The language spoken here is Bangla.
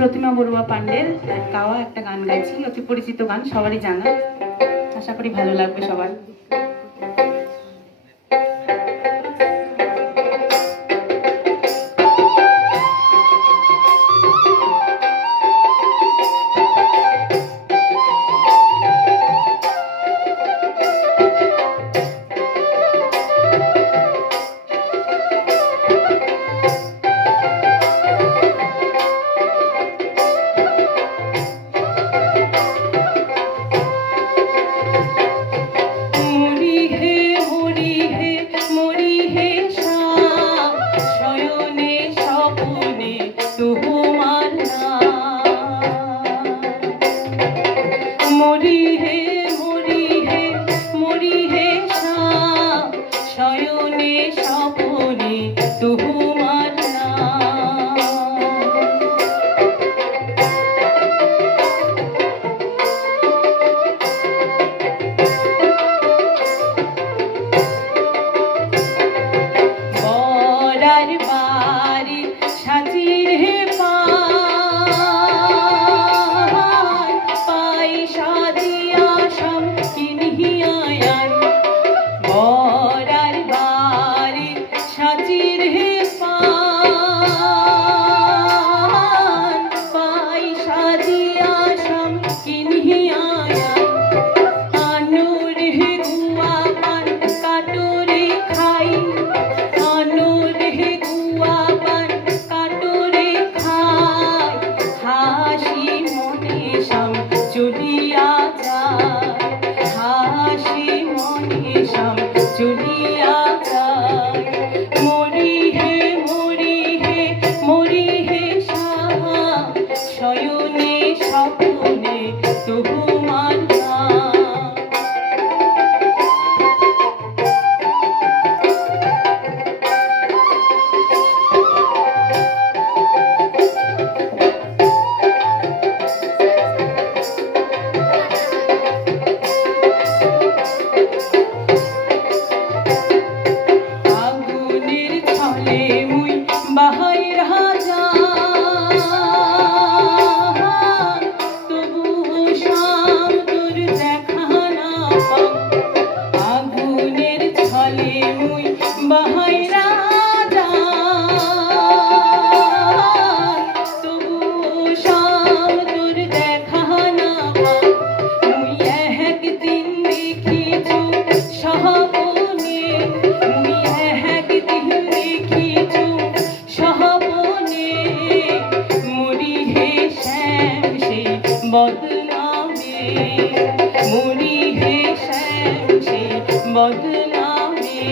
প্রতিমা বড়ুয়া পাণ্ডের গাওয়া একটা গান গাইছি। অতি পরিচিত গান, সবারই জানা। আশা করি ভালো লাগবে সবার। শ্যাম চুলিয়া বদনামে মুনি হে শ্যাম সে বদনামে।